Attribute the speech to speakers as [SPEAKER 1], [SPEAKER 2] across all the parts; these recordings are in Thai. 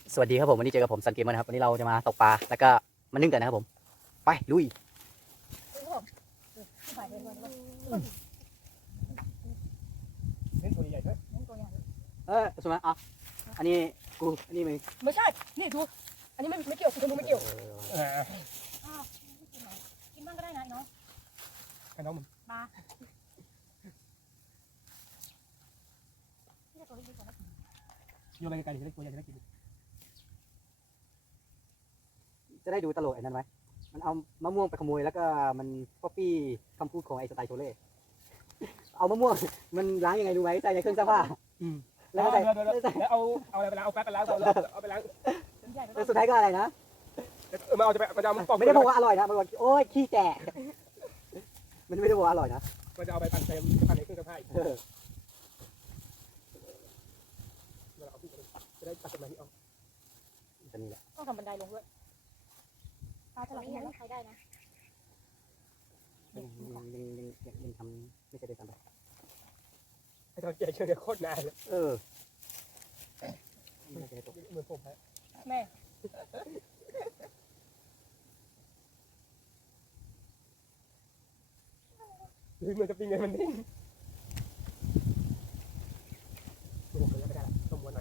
[SPEAKER 1] สวัสดีครับผมวันนี้เจอกับผมซันเกมเมอร์นะครับวันนี้เราจะมาตกปลาแล้วก็มานึ่งกันนะครับผมไปลุย
[SPEAKER 2] เล่นตัวใหญ่ด้วย
[SPEAKER 1] สมัยอ่ะอันนี้กูอันนี้มึง
[SPEAKER 3] ไม่ใช่ นี่ดู อันนี้ไม่เกี่ยวคุณดูไม่เกี่ยว กินบ้างก็ได้นะเนาะ
[SPEAKER 2] ให้น้องมัน
[SPEAKER 3] ปลานี่ตัวเล็กๆก่อนนะ
[SPEAKER 2] โยนไปไกลๆจะได้ตัวใหญ่จะได้กิน
[SPEAKER 1] จะได้ดูตลกไอ้นั่นไหมมันเอามะม่วงไปขโมยแล้วก็มันก๊อปปี้คำพูดของไอ้สไตล์โชเล่เอามะม่วงมันล้างยังไงรู้ไหมใส่ในเครื่องซักผ้าแล้วก็ใส่
[SPEAKER 2] แล้วเอาอะไรไปล้างเอาแป๊บไปล้างเอาไปล้าง
[SPEAKER 3] เป็นใหญ่ไป
[SPEAKER 1] แล้วสุดท้ายก็อะไรนะ
[SPEAKER 2] มันเอาจะไปมันจะเอาปอก
[SPEAKER 1] ไม่ได้บอกว่าอร่อยนะมันบอกโอ้ยขี้แก่มันไม่ได้บอกว่าอร่อยนะ
[SPEAKER 2] มันจะเอาไปปั่นเต็มปั่นในเครื่องซักผ้าอีกเราเอาพี่จะได้ตัดต้นไม้ที่เอา
[SPEAKER 1] จะนี่แหละ
[SPEAKER 3] ต้องทำบันไดลงด้วยปลาฉลามนี่ใช้ได้นะ
[SPEAKER 1] ยังทำไม่ใช่ได้ทำไป
[SPEAKER 2] ให้ตอนแก่เชื่อเนี่ยโคตรนานเลย
[SPEAKER 1] ไม่ใช่ได้ตก
[SPEAKER 2] เหมือนผมฮะ
[SPEAKER 3] แม่
[SPEAKER 2] หรือเหมือนจะปีนไงมันนิ่งดูผมไม่ได้ละต้องม้วนหน่อย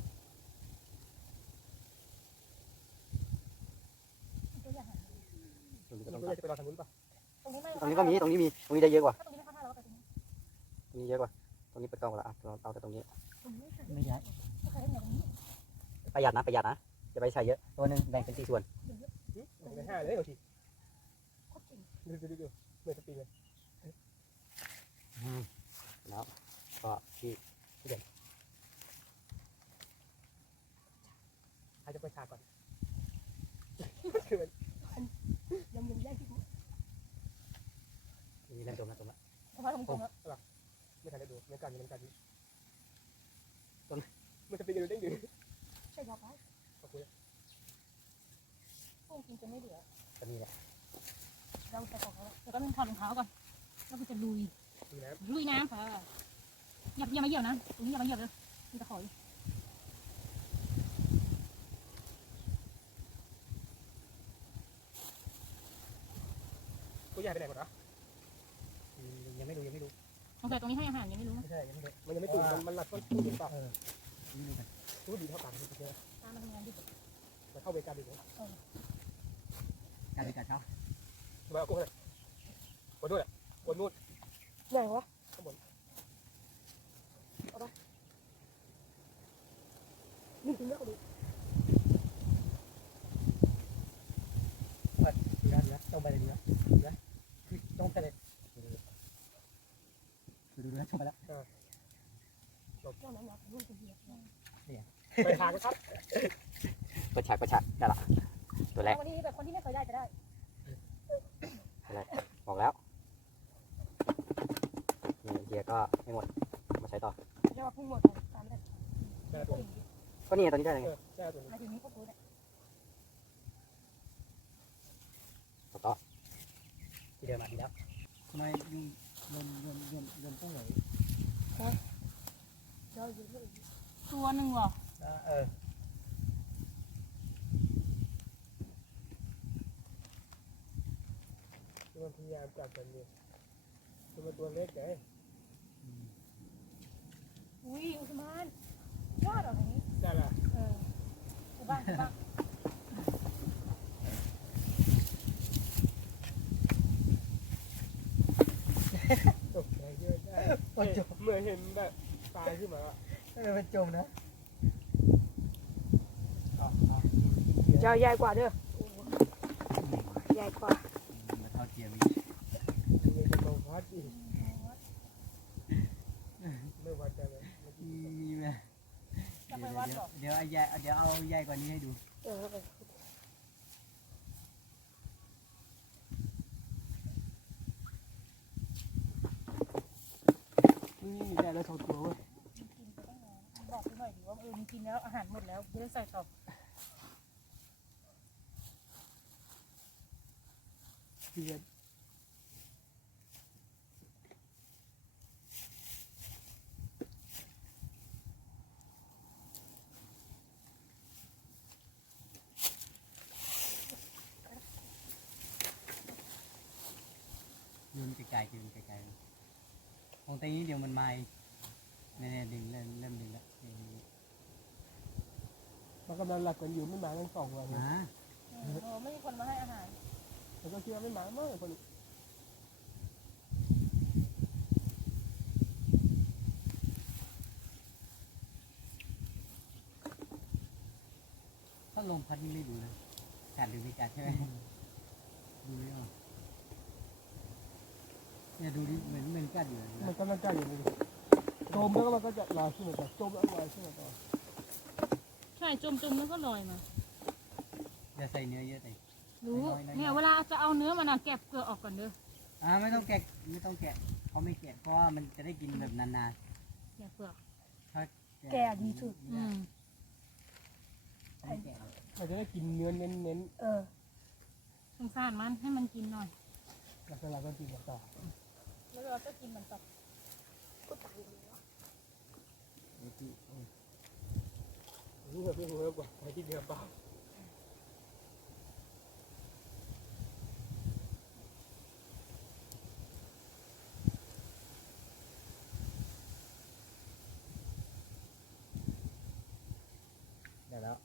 [SPEAKER 3] ตัวใหญ่
[SPEAKER 1] ตรงนี้ก็
[SPEAKER 2] เรา
[SPEAKER 1] ต้อง
[SPEAKER 2] จะไปรอทางนู้นป่ะ
[SPEAKER 3] ตรงนี้ไม่
[SPEAKER 1] ตรงนี้ก็มีตรงนี้ได้เยอะกว่า
[SPEAKER 3] ถ้าตรงนี้ไม่เข้าท่าเราก็ไปตรงนี้
[SPEAKER 1] ตรงนี้เยอะกว่าตรงนี้เปิดกล้องหมดแล้วอ่ะเราเอาแต่ตรงนี้
[SPEAKER 3] ตรงนี้ใช่
[SPEAKER 1] ไม่ใช่
[SPEAKER 3] ไม่เคยเห็นอย่างนี้
[SPEAKER 1] ประหยัดนะอย่าไปใช้เยอะตัวหนึงแบ่งเป็น4ส่วน
[SPEAKER 2] ใน5เลยเอาที
[SPEAKER 3] โคตรเก่ง
[SPEAKER 2] ดูเหมือนจะปีนเลย
[SPEAKER 1] แล้วก็ที่
[SPEAKER 2] ใครจะไปฉากก่อนคือมัน
[SPEAKER 3] ยังแย่งที่กู
[SPEAKER 1] นี่เล่นจมแล้ว
[SPEAKER 3] เพราะว่าตรงๆแล้ว
[SPEAKER 2] ไม่ทันได้ดูมันกันมันจะปีนกันดูเด้งดึง
[SPEAKER 3] ใช่ยาวไป
[SPEAKER 2] ขอบคุณ
[SPEAKER 3] พวกกินจนไม่เหลือ
[SPEAKER 1] ก็นี่แหละ
[SPEAKER 3] เราจะของเขาแล้วก็ต้องถอดรองเท้าก่อนแล้วก็จะลุย
[SPEAKER 2] ดีนะ
[SPEAKER 3] ลุยน้ำค่ะอย่ามาเยี่ยวนะตรงนี้อย่ามาเยี่ยวเลยมันจะขอย
[SPEAKER 2] ตัวใหญ่ไปไหนหมดวะ
[SPEAKER 1] ยังไม่รู้
[SPEAKER 3] สงสัยตรงนี้ให้อาหารยังไม่รู้นะ
[SPEAKER 1] ไม่ใช่ยังไม่รู้
[SPEAKER 2] มันยังไม่ตื่นมันหลับต้นตื่นเปล่า
[SPEAKER 1] นี่ดูกัน
[SPEAKER 2] รู้ดีเท่ากันเจอ
[SPEAKER 3] ตามมาทำงานดิ
[SPEAKER 2] มันเข้าเวรการดีเลย
[SPEAKER 1] การเป็นการเช้า
[SPEAKER 2] มาเอากุ้งเลยวนนู่นอ่ะวนนู่น
[SPEAKER 3] ใหญ่วะ
[SPEAKER 2] ข้างบน
[SPEAKER 3] นี่ถึงเลือกดู
[SPEAKER 1] ดูนะตรงไปเลยดูนะตรงไปเลยดูนะตรงไปแล้ว
[SPEAKER 3] เจ้านั้นอยากรู้ตัวเดียว
[SPEAKER 2] ไปทางครับ
[SPEAKER 1] กดฉากได้ละตัวแรก
[SPEAKER 3] วันนี้แบบคนที่ไม่เคยได้จะได้
[SPEAKER 1] บอกแล้วนี่เกียร์ก็ไม่หมดมาใช้ต่อ
[SPEAKER 3] เรียกว่าพุ่งหมดตามได้
[SPEAKER 2] ได้ตัว
[SPEAKER 1] ก็นี่ตอนนี้ได้ไง
[SPEAKER 2] ได้ตัว
[SPEAKER 3] มาถึงนี้ก็รู้ได้
[SPEAKER 1] ต่อที่เดิมมาทีแล้ว
[SPEAKER 2] ทำไมยนต้องไหน
[SPEAKER 3] เดี๋ยวอยู่ตัวหนึ่งเหรอ
[SPEAKER 2] มันพยายามจับกันอยู่ตัวเล็กไง
[SPEAKER 3] อุ้ยอุสมานยอดเหรอนี้
[SPEAKER 2] ได้ละ
[SPEAKER 3] บ้าง
[SPEAKER 2] ตกใจเยอะได้เมื่อเห็นแบบตายขึ้นมา
[SPEAKER 1] เป็นจมนะ
[SPEAKER 3] เจ้าใหญ่กว่าเด้อใหญ่กว่า
[SPEAKER 1] มาเท่าเทียม
[SPEAKER 2] มีจะลงวัดอีกไม่วัดกันเลย
[SPEAKER 1] มีไหม
[SPEAKER 3] จะไปวัดหรอ
[SPEAKER 1] เดี๋ยวเอาใหญ่กว่านี้ให้ดู
[SPEAKER 2] นี่ได้แล้ว2 ตัวเว้ย
[SPEAKER 3] บอกพี่หน่อยดิว่ามึงกินแล้วอาหารหมดแล้วจะได้ใส่ต่อ
[SPEAKER 2] เดือน
[SPEAKER 1] ยืนไกลๆของตรงนี้เดี๋ยวมันมาอีกเนี่ยดึงเริ่มดึงแล้ว
[SPEAKER 2] มันกำลังหลับกันอยู่ไม่มาทั้ง2 วัน
[SPEAKER 3] ไม่มีคนมาให้อาหาร
[SPEAKER 2] แล้วก็คิดว่าไม่มามากเลยคนนี้
[SPEAKER 1] ถ้าลมพัดนี่ไม่ดูนะกัดหรือไม่กัดใช่ไหมดูไม่ออกเนี่ยดูดิเหมือนกัดอยู่
[SPEAKER 2] มันกำลังใกล้อยู่เลยจมแล้วมันก็จะลอยขึ้นมาต่อจมแล้วลอยขึ้นมาต่อ
[SPEAKER 3] ใช่จมแล้วก็ลอยมา
[SPEAKER 1] อย่าใส่เนื้อเยอะไป
[SPEAKER 3] รู้เนี่ยเวลาจะเอาเนื้อมันแกะเปลือกออกก่อนเด้อ
[SPEAKER 1] ไม่ต้องแกะเขาไม่แกะเพราะว่ามันจะได้กินแบบนาน
[SPEAKER 3] แกะเปลือก
[SPEAKER 1] ๆถ้า
[SPEAKER 3] แกะดีสุด
[SPEAKER 1] ไม่แกะ
[SPEAKER 2] เราจะได้กินเนื้อเน้น
[SPEAKER 3] สงสารมันให้มันกินหน่อย
[SPEAKER 2] ๆแล้วเราก็กินต่อ
[SPEAKER 3] แล้วเราก็กินมันต่อ
[SPEAKER 2] นี่เราพี่หัวกว่าไปที่เดือเปล่า
[SPEAKER 1] ได้แล้ว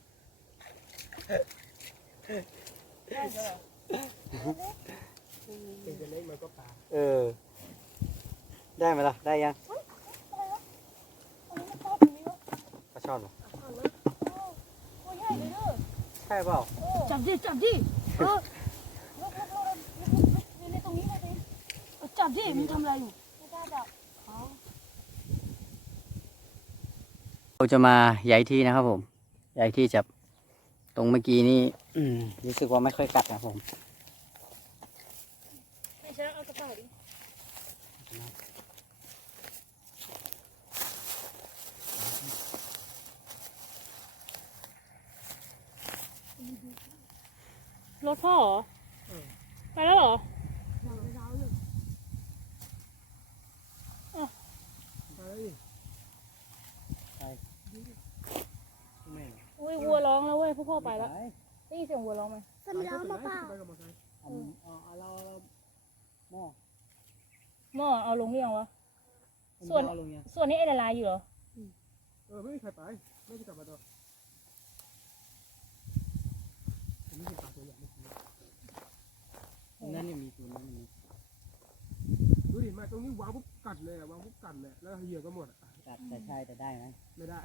[SPEAKER 2] ถึงจะเล็กมันก็ปลา
[SPEAKER 1] ได้ไหมล่ะได้ยังปลาช่อนเหรอใช่เปล่า
[SPEAKER 3] จับดิจับดิมันทำอะไรอยู่
[SPEAKER 1] เราจะมาย้ายที่นะครับผมย้ายที่จับตรงเมื่อกี้นี่รู้สึกว่าไม่ค่อยกัดนะผม
[SPEAKER 3] ไม่ใช่เอากระเป๋าดิรถพ่อเหรอไปแล้วเหรอ
[SPEAKER 2] ไป
[SPEAKER 1] ไม่
[SPEAKER 3] อุ้ยวัวร้องแล้วเว้ยพ่อไปแล้วได้ยินเสียงวัวร้องไหม
[SPEAKER 2] ไปกับมาใคร
[SPEAKER 1] เราหม้อ
[SPEAKER 3] หม้อเอาลงหรือยังวะ
[SPEAKER 1] ส่วนลงยัง
[SPEAKER 3] ส่วนนี้ไอ้ละลายอยู่เหรอ
[SPEAKER 2] ไม่มีใครไปไม่ได้กลับมาต่อผมไม่เห็นปลาตัวใหญ่ไม่กิน
[SPEAKER 1] นั่นเนี่ยมีตัวนั้นมี
[SPEAKER 2] ดูดิมาตรงนี้วางปุ๊บกัดเลยอะวางปุ๊บกัดเลยแล้วเหยื่อก็หมดอะ
[SPEAKER 1] กัดแต่ใช่แต่ได้ไหม
[SPEAKER 2] ไม่ได้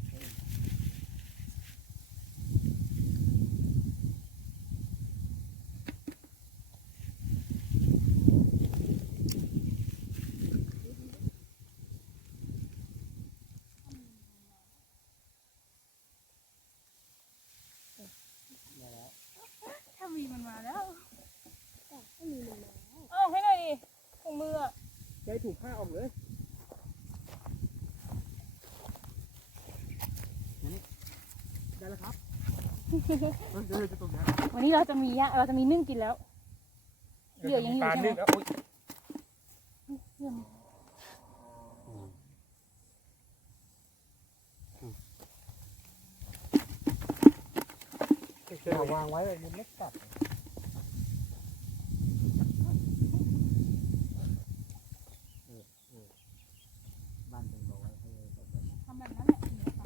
[SPEAKER 1] ได้แล้ว
[SPEAKER 3] ถ้ามีมันมาแล้วเอาให้หน่อยดิถุงมืออะ
[SPEAKER 2] ได้ถูกผ้าออกเลยได้แล้วครับจะตรงนี้
[SPEAKER 3] วันนี้เราจะมีนึ่งกินแล้ว เหลือยังอยู่ใช่ไหม
[SPEAKER 2] อย่าวางไว้เลยมันไม่กัด
[SPEAKER 1] บ้านเป็นบอกไว้ให้แบบนั้น
[SPEAKER 3] ทำแบบนั้นแหละ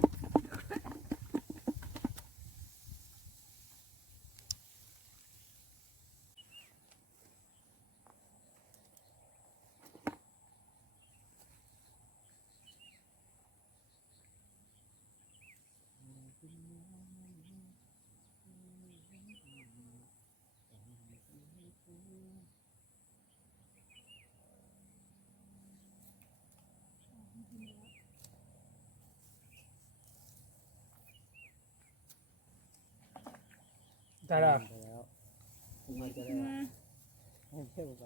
[SPEAKER 2] ได้แล้ว
[SPEAKER 1] แล้วมันจะได้ให้เที่ยวไป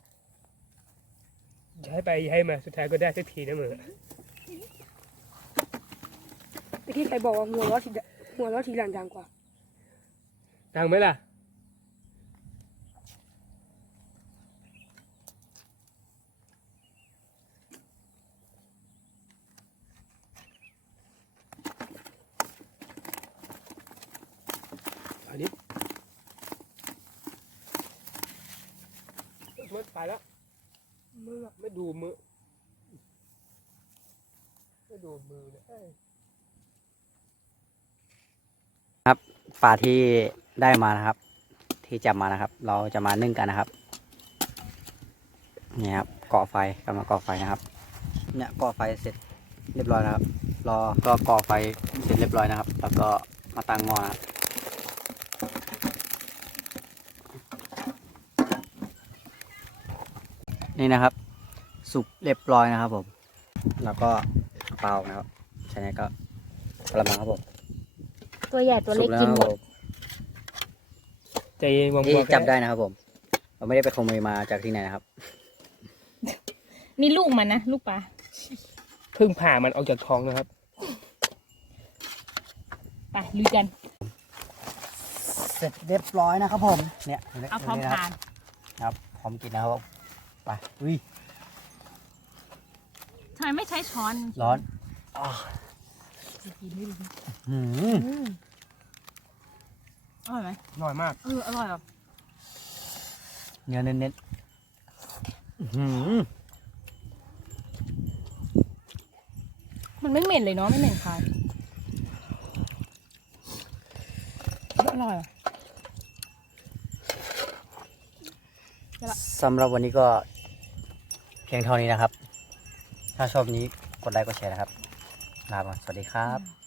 [SPEAKER 2] ย้ายไปย้ายมาสุดท้ายก็ได้สักทีนะมึง
[SPEAKER 4] ที่ใครบอกว่าหัวเราะทีหลังดังกว่า
[SPEAKER 2] ดังไหมล่ะอันนี้มันไปแล้วไม่ดูมือไม่ดูมือเลย
[SPEAKER 1] ปลาที่ได้มานะครับ ที่จับมานะครับ เราจะมานึ่งกันนะครับนี่ครับก่อไฟกำลังก่อไฟนะครับ เนี่ยก่อไฟเสร็จเรียบร้อยนะครับรอก็ก่อไฟเสร็จเรียบร้อยนะครับ แล้วก็มาตั้งหม้อนะครับนี่นะครับ สุกเรียบร้อยนะครับผม แล้วก็เปล่านะครับใช่ไหมก็กระมังครับผม
[SPEAKER 3] ตัวใหญ่ตัวเล็กกินหมด
[SPEAKER 2] ใจเย็นวาง
[SPEAKER 1] ที่
[SPEAKER 2] บัว
[SPEAKER 1] จับได้นะครับผม เราไม่ได้ไปขโมยมาจากที่ไหนนะครับ
[SPEAKER 3] นี่ลูกมันนะลูกปลา
[SPEAKER 2] เพิ่งผ่ามันออกจากท้องนะครับ
[SPEAKER 3] ไปลุยกัน
[SPEAKER 1] เสร็จเรียบร้อยนะครับผม เนี่ย
[SPEAKER 3] เอาพร้อม
[SPEAKER 1] นะ
[SPEAKER 3] ทาน
[SPEAKER 1] ครับพร้อมกินนะครับผมไปอุ้ย
[SPEAKER 3] ทำไมไม่ใช้ช้อน
[SPEAKER 1] ร้อนอ
[SPEAKER 3] กินไม่ดี
[SPEAKER 1] หืม
[SPEAKER 3] อร่อยไหม
[SPEAKER 2] อร่อยมาก
[SPEAKER 3] อร่อยแบบ
[SPEAKER 1] เนื้อเน้นๆหืม
[SPEAKER 3] มันไม่เหม็นเลยเนาะไม่เหม็นคายอร่อย
[SPEAKER 1] สำหรับวันนี้ก็เพียงเท่านี้นะครับ ถ้าชอบนี้กดไลค์กดแชร์นะครับลาไปก่อนสวัสดีครับ